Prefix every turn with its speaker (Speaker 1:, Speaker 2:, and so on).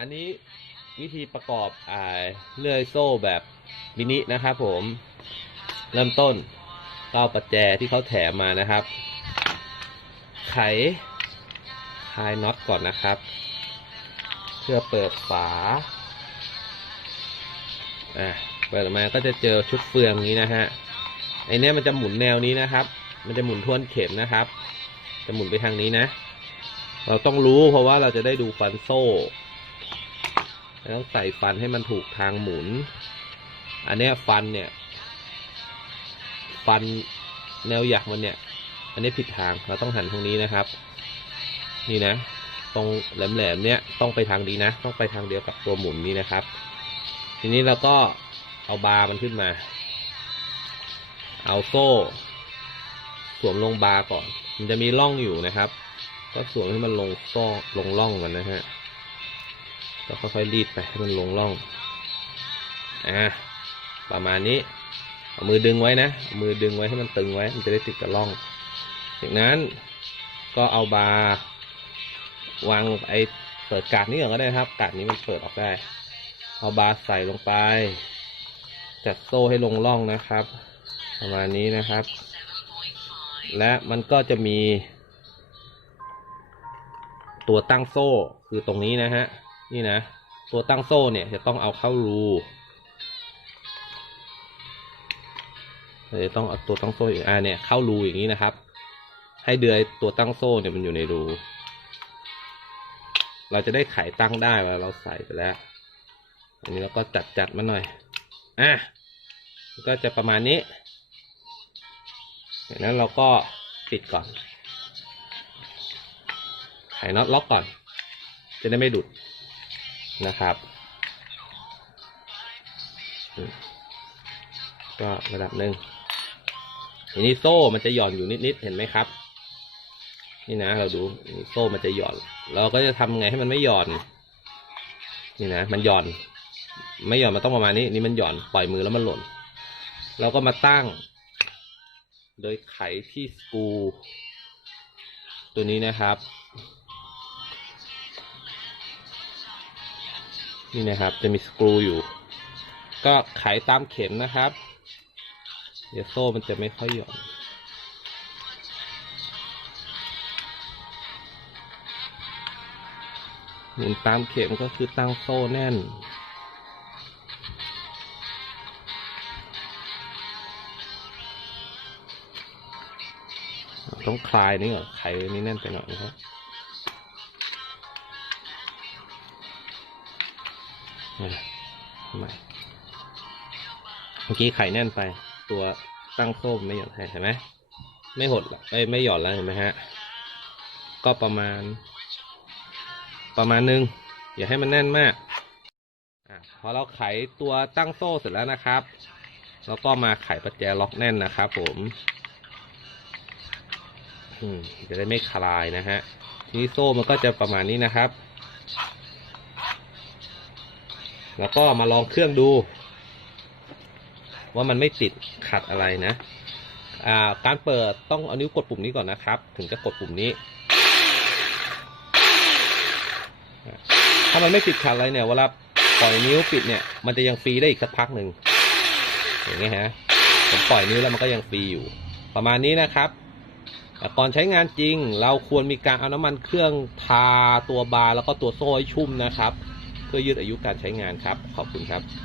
Speaker 1: อันนี้วิธีประกอบอ่าเลื่อยโซ่แบบมินินะครับผม เริ่มต้นก็เอาประแจที่เขาแถมมานะครับ ไขคลายน็อตก่อนนะครับ เพื่อเปิดฝาอะเปิดออกมาก็จะเจอชุดเฟืองนี้นะฮะไอเนี้ยมันจะหมุนแนวนี้นะครับ มันจะหมุนทวนเข็มนะครับ จะหมุนไปทางนี้นะ เราต้องรู้เพราะว่าเราจะได้ดูฟันโซ่ ต้องใส่ฟันให้มันถูกทางหมุน อันนี้ฟันเนี่ย ฟันแนวหยักมันเนี่ย อันนี้ผิดทางเราต้องหันทางนี้นะครับ นี่นะ ตรงแหลมๆเนี่ยต้องไปทางนี้นะ ต้องไปทางเดียวกับตัวหมุนนี้นะครับ ทีนี้เราก็เอาบาร์มันขึ้นมา เอาโซ่สวมลงบาร์ก่อน มันจะมีร่องอยู่นะครับ ก็สวมให้มันลงโซ่ลงร่องมันนะฮะ แล้วค่อยๆรีดไปให้มันลงร่อง อ่า ประมาณนี้ เอามือดึงไว้นะเอามือดึงไว้ให้มันตึงไว้ มันจะได้ติดกับร่อง จากนั้นก็เอาบาร์วางไอเปิดกาดนี้ก่อนก็ได้ครับ กาดนี้มันเปิดออกได้ เอาบาร์ใส่ลงไป จัดโซ่ให้ลงร่องนะครับ ประมาณนี้นะครับ และมันก็จะมี ตัวตั้งโซ่คือตรงนี้นะฮะ นี่นะ ตัวตั้งโซ่เนี่ยจะต้องเอาเข้ารูเราจะต้องเอาตัวตั้งโซ่อ่าเนี่ยเข้ารูอย่างนี้นะครับ ให้เดือยตัวตั้งโซ่เนี่ยมันอยู่ในรู เราจะได้ไขตั้งได้เวลาเราใส่ไปแล้ว อันนี้เราก็จัดจัดมาหน่อย อะก็จะประมาณนี้จากนั้นเราก็ปิดก่อน ไขน็อตล็อกก่อน จะได้ไม่ดุด นะครับก็ระดับหนึ่งทีนี้โซ่มันจะหย่อนอยู่นิดๆเห็นไหมครับ นี่นะเราดูโซ่มันจะหย่อน เราก็จะทำไงให้มันไม่หย่อน นี่นะมันหย่อน ไม่หย่อนมันต้องประมาณนี้นี่มันหย่อนปล่อยมือแล้วมันหล่น เราก็มาตั้ง โดยไขที่สกูตัวนี้นะครับ นี่นะครับ จะมีสกรูอยู่ ก็ไขตามเข็มนะครับ เดี๋ยวโซ่มันจะไม่ค่อยหย่อนหมุนตามเข็มก็คือตั้งโซ่แน่น ต้องคลายนี่ก่อนไขนี่แน่นไปหน่อยนะครับ เมื่อกี้ไข่แน่นไป ตัวตั้งโซ่ไม่หย่อนให้เห็นไหมไม่หดเอ้ยไม่หย่อนแล้วเห็นไหมฮะ ก็ประมาณ ประมาณนึง อย่าให้มันแน่นมากอพอเราไขตัวตั้งโซ่เสร็จแล้วนะครับ แล้วก็มาไขประแจล็อกแน่นนะครับผมอืมจะได้ไม่คลายนะฮะทีนี้โซ่มันก็จะประมาณนี้นะครับ แล้วก็มาลองเครื่องดู ว่ามันไม่ติดขัดอะไรนะาการเปิดต้องเอานิ้วกดปุ่มนี้ก่อนนะครับ ถึงจะกดปุ่มนี้ ถ้ามันไม่ติดขัดอะไรเนี่ยเวลาปล่อยนิ้วปิดเนี่ย มันจะยังฟรีได้อีกสักพักหนึ่งอย่างเงี้ฮะผมปล่อยนิ้วแล้วมันก็ยังฟรีอยู่ ประมาณนี้นะครับแต่ก่อนใช้งานจริง เราควรมีการเอาน้ำมันเครื่องทาตัวบาร์แล้วก็ตัวโซ่ให้ชุ่มนะครับ พื่อยืดอายุการใช้งานครับ ขอบคุณครับ